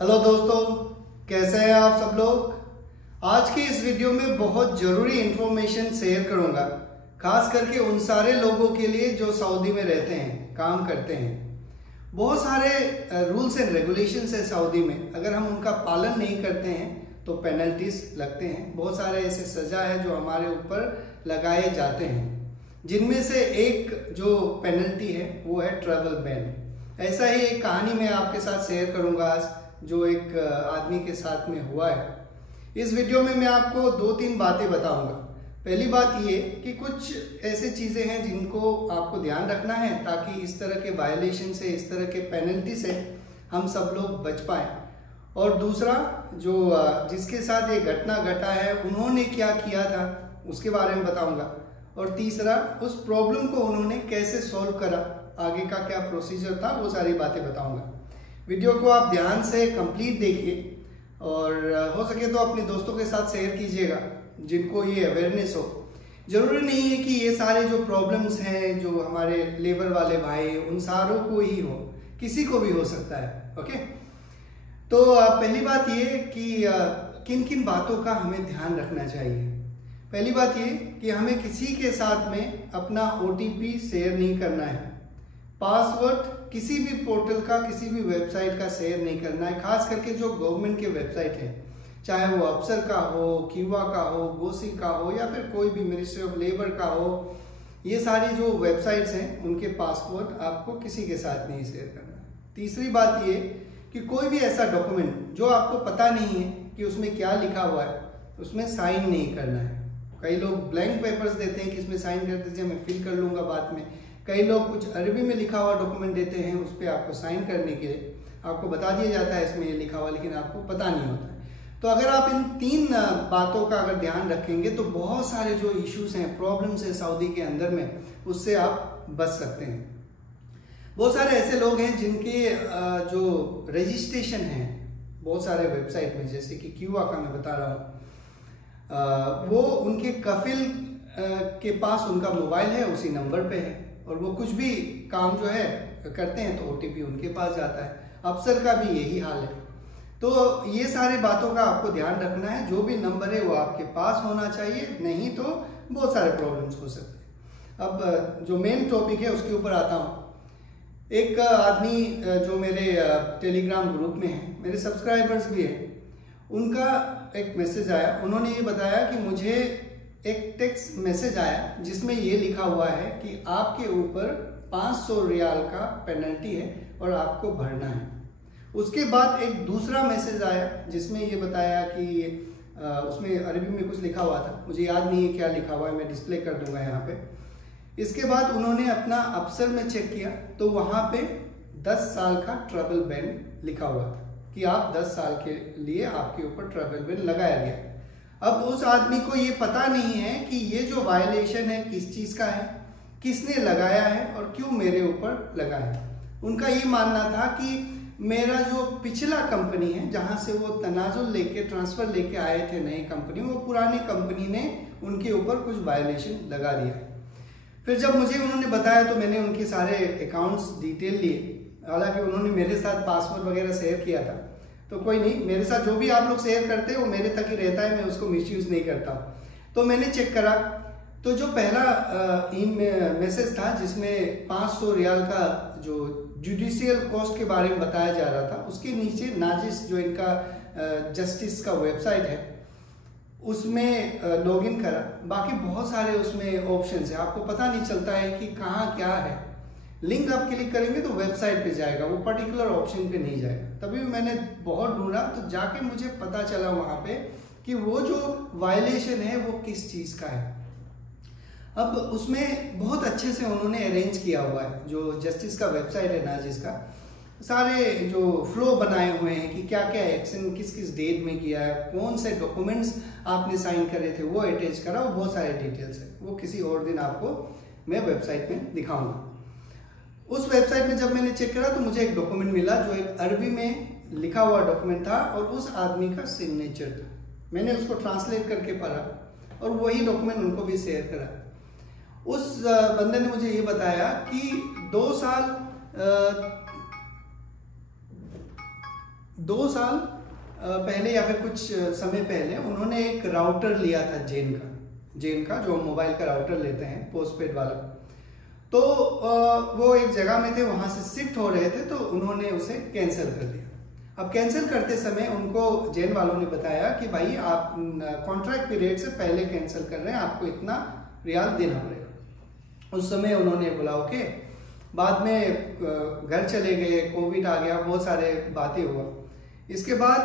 Hello दोस्तों, कैसे हैं आप सब लोग। आज की इस वीडियो में बहुत ज़रूरी इंफॉर्मेशन शेयर करूंगा, खास करके उन सारे लोगों के लिए जो सऊदी में रहते हैं, काम करते हैं। बहुत सारे रूल्स एंड रेगुलेशंस है सऊदी में, अगर हम उनका पालन नहीं करते हैं तो पेनल्टीज लगते हैं। बहुत सारे ऐसे सज़ा है जो हमारे ऊपर लगाए जाते हैं, जिनमें से एक जो पेनल्टी है वो है ट्रैवल बैन। ऐसा ही एक कहानी मैं आपके साथ शेयर करूंगा आज, जो एक आदमी के साथ में हुआ है। इस वीडियो में मैं आपको 2-3 बातें बताऊंगा। पहली बात ये कि कुछ ऐसे चीज़ें हैं जिनको आपको ध्यान रखना है ताकि इस तरह के वायलेशन से, इस तरह के पेनल्टी से हम सब लोग बच पाएं। और दूसरा, जो जिसके साथ ये घटना घटा है उन्होंने क्या किया था उसके बारे में बताऊंगा। और तीसरा, उस प्रॉब्लम को उन्होंने कैसे सॉल्व करा, आगे का क्या प्रोसीजर था, वो सारी बातें बताऊंगा। वीडियो को आप ध्यान से कंप्लीट देखिए और हो सके तो अपने दोस्तों के साथ शेयर कीजिएगा जिनको ये अवेयरनेस हो। जरूरी नहीं है कि ये सारे जो प्रॉब्लम्स हैं जो हमारे लेबर वाले भाई, उन सारों को ही हो, किसी को भी हो सकता है। ओके, तो पहली बात ये कि किन किन बातों का हमें ध्यान रखना चाहिए। पहली बात ये कि हमें किसी के साथ में अपना OTP शेयर नहीं करना है। पासवर्ड किसी भी पोर्टल का, किसी भी वेबसाइट का शेयर नहीं करना है, खास करके जो गवर्नमेंट के वेबसाइट है, चाहे वो अफसर का हो, कीवा का हो, गोसी का हो, या फिर कोई भी मिनिस्ट्री ऑफ लेबर का हो। ये सारी जो वेबसाइट्स हैं उनके पासवर्ड आपको किसी के साथ नहीं शेयर करना है। तीसरी बात ये कि कोई भी ऐसा डॉक्यूमेंट जो आपको पता नहीं है कि उसमें क्या लिखा हुआ है, उसमें साइन नहीं करना है। कई लोग ब्लैंक पेपर्स देते हैं कि इसमें साइन कर दीजिए, मैं फिल कर लूंगा बाद में। कई लोग कुछ अरबी में लिखा हुआ डॉक्यूमेंट देते हैं, उस पर आपको साइन करने के लिए आपको बता दिया जाता है इसमें ये लिखा हुआ, लेकिन आपको पता नहीं होता है। तो अगर आप इन 3 बातों का अगर ध्यान रखेंगे तो बहुत सारे जो इश्यूज हैं, प्रॉब्लम्स हैं सऊदी के अंदर में, उससे आप बच सकते हैं। बहुत सारे ऐसे लोग हैं जिनके जो रजिस्ट्रेशन है बहुत सारे वेबसाइट में, जैसे कि क्यूआ का मैं बता रहा हूँ, वो उनके कफिल के पास उनका मोबाइल है, उसी नंबर पे है, और वो कुछ भी काम जो है करते हैं तो OTP उनके पास जाता है। अफसर का भी यही हाल है। तो ये सारे बातों का आपको ध्यान रखना है। जो भी नंबर है वो आपके पास होना चाहिए, नहीं तो बहुत सारे प्रॉब्लम्स हो सकते हैं। अब जो मेन टॉपिक है उसके ऊपर आता हूँ। एक आदमी जो मेरे टेलीग्राम ग्रुप में है, मेरे सब्सक्राइबर्स भी हैं, उनका एक मैसेज आया। उन्होंने ये बताया कि मुझे एक टेक्स्ट मैसेज आया जिसमें ये लिखा हुआ है कि आपके ऊपर 500 रियाल का पेनल्टी है और आपको भरना है। उसके बाद एक दूसरा मैसेज आया जिसमें ये बताया कि उसमें अरबी में कुछ लिखा हुआ था, मुझे याद नहीं है क्या लिखा हुआ है, मैं डिस्प्ले कर दूंगा यहाँ पे। इसके बाद उन्होंने अपना अफसर में चेक किया तो वहाँ पे 10 साल का ट्रैवल बैन लिखा हुआ था कि आप 10 साल के लिए आपके ऊपर ट्रैवल बैन लगाया गया। अब उस आदमी को ये पता नहीं है कि ये जो वायलेशन है किस चीज़ का है, किसने लगाया है और क्यों मेरे ऊपर लगा है। उनका ये मानना था कि मेरा जो पिछला कंपनी है जहाँ से वो तनाजुल लेके, ट्रांसफ़र लेके आए थे नई कंपनी, वो पुरानी कंपनी ने उनके ऊपर कुछ वायलेशन लगा दिया। फिर जब मुझे उन्होंने बताया तो मैंने उनके सारे अकाउंट्स डिटेल लिए। हालांकि उन्होंने मेरे साथ पासवर्ड वगैरह शेयर किया था, तो कोई नहीं, मेरे साथ जो भी आप लोग शेयर करते हैं वो मेरे तक ही रहता है, मैं उसको मिसयूज नहीं करता। तो मैंने चेक करा तो जो पहला मैसेज था जिसमें 500 रियाल का जो जुडिशियल कॉस्ट के बारे में बताया जा रहा था, उसके नीचे नाजिस जो इनका जस्टिस का वेबसाइट है उसमें लॉगिन करा। बाकी बहुत सारे उसमें ऑप्शंस है, आपको पता नहीं चलता है कि कहाँ क्या है। लिंक आप क्लिक करेंगे तो वेबसाइट पे जाएगा, वो पर्टिकुलर ऑप्शन पे नहीं जाएगा। तभी मैंने बहुत ढूंढा तो जाके मुझे पता चला वहाँ पे कि वो जो वायलेशन है वो किस चीज़ का है। अब उसमें बहुत अच्छे से उन्होंने अरेंज किया हुआ है, जो जस्टिस का वेबसाइट है नाजिस का, सारे जो फ्लो बनाए हुए हैं कि क्या क्या एक्शन किस किस डेट में किया है, कौन से डॉक्यूमेंट्स आपने साइन करे थे वो अटैच करा, वो बहुत सारे डिटेल्स है। वो किसी और दिन आपको मैं वेबसाइट में दिखाऊंगा। उस वेबसाइट में जब मैंने चेक करा तो मुझे एक डॉक्यूमेंट मिला जो एक अरबी में लिखा हुआ डॉक्यूमेंट था और उस आदमी का सिग्नेचर था। मैंने उसको ट्रांसलेट करके पढ़ा और वही डॉक्यूमेंट उनको भी शेयर करा। उस बंदे ने मुझे ये बताया कि 2 साल 2 साल पहले या फिर कुछ समय पहले उन्होंने एक राउटर लिया था जेन का जो मोबाइल का राउटर लेते हैं पोस्टपेड वाला। तो वो एक जगह में थे, वहां से शिफ्ट हो रहे थे, तो उन्होंने उसे कैंसिल कर दिया। अब कैंसिल करते समय उनको जेन वालों ने बताया कि भाई आप कॉन्ट्रैक्ट पीरियड से पहले कैंसिल कर रहे हैं, आपको इतना रियाल देना पड़ेगा। उस समय उन्होंने बोला ओके। बाद में घर चले गए, कोविड आ गया, बहुत सारे बातें हुआ। इसके बाद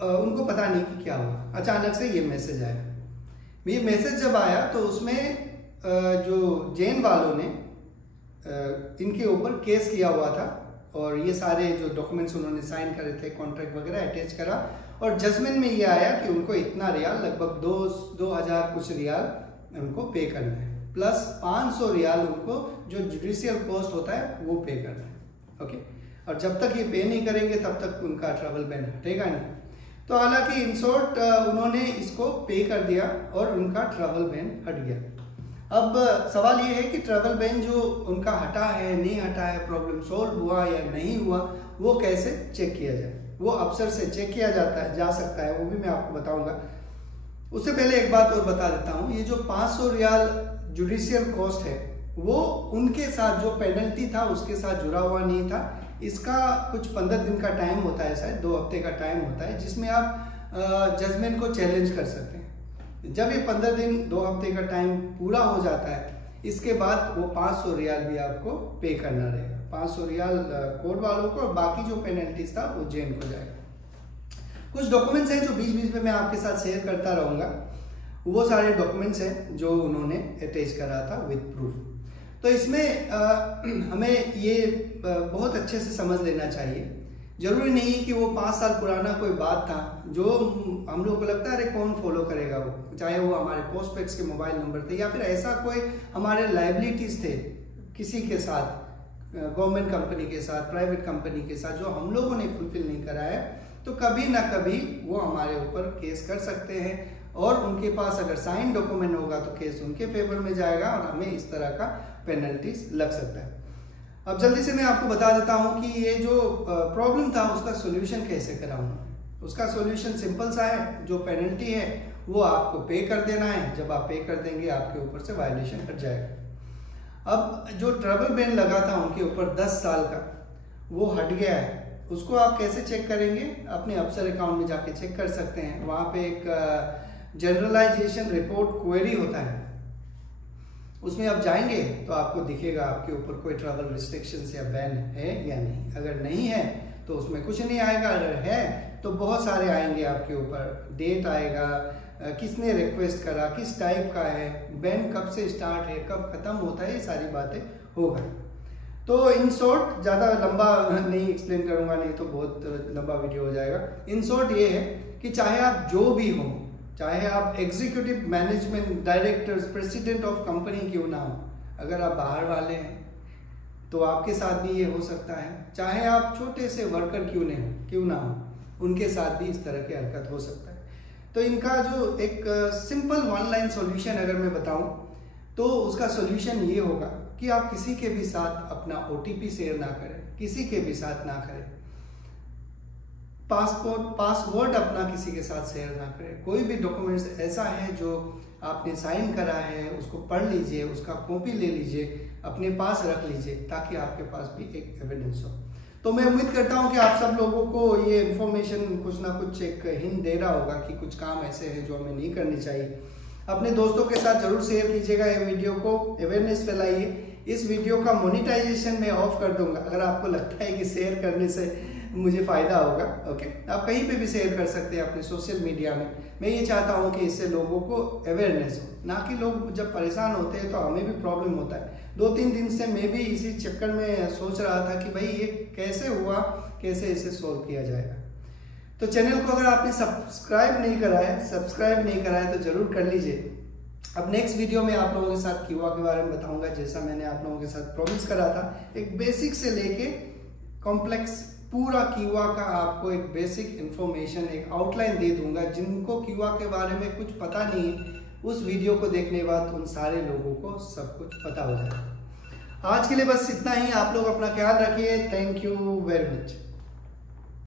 उनको पता नहीं कि क्या हुआ, अचानक से ये मैसेज आया। ये मैसेज जब आया तो उसमें जो जेन वालों ने इनके ऊपर केस किया हुआ था और ये सारे जो डॉक्यूमेंट्स उन्होंने साइन करे थे, कॉन्ट्रैक्ट वगैरह अटैच करा, और जजमेंट में ये आया कि उनको इतना रियाल, लगभग 2000 कुछ रियाल उनको पे करना है, प्लस 500 रियाल उनको जो जुडिशियल कॉस्ट होता है वो पे करना है। ओके, और जब तक ये पे नहीं करेंगे तब तक उनका ट्रैवल बैन हटेगा नहीं। तो हालांकि इन शॉर्ट उन्होंने इसको पे कर दिया और उनका ट्रैवल बैन हट गया। अब सवाल ये है कि ट्रैवल बैन जो उनका हटा है, नहीं हटा है, प्रॉब्लम सॉल्व हुआ या नहीं हुआ, वो कैसे चेक किया जाए? वो अफसर से चेक किया जा सकता है, वो भी मैं आपको बताऊंगा। उससे पहले एक बात और बता देता हूँ, ये जो 500 रियाल जुडिशियल कॉस्ट है वो उनके साथ जो पेनल्टी था उसके साथ जुड़ा हुआ नहीं था। इसका कुछ 15 दिन का टाइम होता है, शायद 2 हफ्ते का टाइम होता है, जिसमें आप जजमेंट को चैलेंज कर सकते हैं। जब ये 15 दिन 2 हफ्ते का टाइम पूरा हो जाता है, इसके बाद वो 500 रियाल भी आपको पे करना रहेगा। 500 रियाल कोर्ट वालों को, और बाकी जो पेनल्टीज था वो जेन को जाएगा। कुछ डॉक्यूमेंट्स हैं जो बीच में मैं आपके साथ शेयर करता रहूंगा। वो सारे डॉक्यूमेंट्स हैं जो उन्होंने अटैच करा था विद प्रूफ। तो इसमें हमें ये बहुत अच्छे से समझ लेना चाहिए। जरूरी नहीं कि वो 5 साल पुराना कोई बात था जो हम लोग को लगता है अरे कौन फॉलो करेगा वो, चाहे वो हमारे पोस्टपेड्स के मोबाइल नंबर थे या फिर ऐसा कोई हमारे लायबिलिटीज थे किसी के साथ, गवर्नमेंट कंपनी के साथ, प्राइवेट कंपनी के साथ, जो हम लोगों ने फुलफिल नहीं करा है, तो कभी ना कभी वो हमारे ऊपर केस कर सकते हैं। और उनके पास अगर साइन डॉक्यूमेंट होगा तो केस उनके फेवर में जाएगा और हमें इस तरह का पेनल्टीज लग सकता है। अब जल्दी से मैं आपको बता देता हूं कि ये जो प्रॉब्लम था उसका सोल्यूशन कैसे करा उन्होंने। उसका सोल्यूशन सिंपल सा है, जो पेनल्टी है वो आपको पे कर देना है। जब आप पे कर देंगे आपके ऊपर से वायलेशन हट जाएगा। अब जो ट्रैवल बैन लगा था उनके ऊपर 10 साल का, वो हट गया है। उसको आप कैसे चेक करेंगे? अपने अफसर अकाउंट में जाके चेक कर सकते हैं। वहां पे एक जनरलाइजेशन रिपोर्ट क्वेरी होता है, उसमें आप जाएंगे तो आपको दिखेगा आपके ऊपर कोई ट्रैवल रिस्ट्रिक्शंस या बैन है या नहीं। अगर नहीं है तो उसमें कुछ नहीं आएगा, अगर है तो बहुत सारे आएंगे आपके ऊपर। डेट आएगा, किसने रिक्वेस्ट करा, किस टाइप का है, बैन कब से स्टार्ट है, कब खत्म होता है, ये सारी बातें होगा। तो इन शॉर्ट, ज़्यादा लंबा नहीं एक्सप्लेन करूंगा, नहीं तो बहुत लंबा वीडियो हो जाएगा। इन शॉर्ट ये है कि चाहे आप जो भी हो, चाहे आप executive management directors, president of company क्यों ना हो, अगर आप बाहर वाले हैं तो आपके साथ भी ये हो सकता है। चाहे आप छोटे से वर्कर क्यों ना हो, उनके साथ भी इस तरह की हरकत हो सकता है। तो इनका जो एक सिंपल 1 लाइन सॉल्यूशन अगर मैं बताऊं तो उसका सॉल्यूशन ये होगा कि आप किसी के भी साथ अपना OTP शेयर ना करें, किसी के भी साथ ना करें। पासवर्ड अपना किसी के साथ शेयर ना करें। कोई भी डॉक्यूमेंट्स ऐसा है जो आपने साइन करा है उसको पढ़ लीजिए, उसका कॉपी ले लीजिए, अपने पास रख लीजिए, ताकि आपके पास भी एक एविडेंस हो। तो मैं उम्मीद करता हूं कि आप सब लोगों को ये इन्फॉर्मेशन कुछ ना कुछ एक हिंट दे रहा होगा कि कुछ काम ऐसे हैं जो हमें नहीं करने चाहिए। अपने दोस्तों के साथ जरूर शेयर कीजिएगा ये वीडियो को, अवेयरनेस फैलाइए। इस वीडियो का मोनेटाइजेशन मैं ऑफ कर दूंगा अगर आपको लगता है कि शेयर करने से मुझे फायदा होगा। ओके, आप कहीं पे भी शेयर कर सकते हैं अपने सोशल मीडिया में। मैं ये चाहता हूँ कि इससे लोगों को अवेयरनेस हो, ना कि लोग जब परेशान होते हैं तो हमें भी प्रॉब्लम होता है। 2-3 दिन से मैं भी इसी चक्कर में सोच रहा था कि भाई ये कैसे हुआ, कैसे इसे सोल्व किया जाएगा। तो चैनल को अगर आपने सब्सक्राइब नहीं करा है तो जरूर कर लीजिए। अब नेक्स्ट वीडियो में आप लोगों के साथ क्यूआ के बारे में बताऊंगा, जैसा मैंने आप लोगों के साथ प्रॉमिस करा था। एक बेसिक से लेके कॉम्प्लेक्स पूरा क्यूआ का आपको एक बेसिक इंफॉर्मेशन, एक आउटलाइन दे दूंगा। जिनको क्यूआ के बारे में कुछ पता नहीं है, उस वीडियो को देखने के बाद उन सारे लोगों को सब कुछ पता हो जाएगा। आज के लिए बस इतना ही। आप लोग अपना ख्याल रखिए। Thank you very much.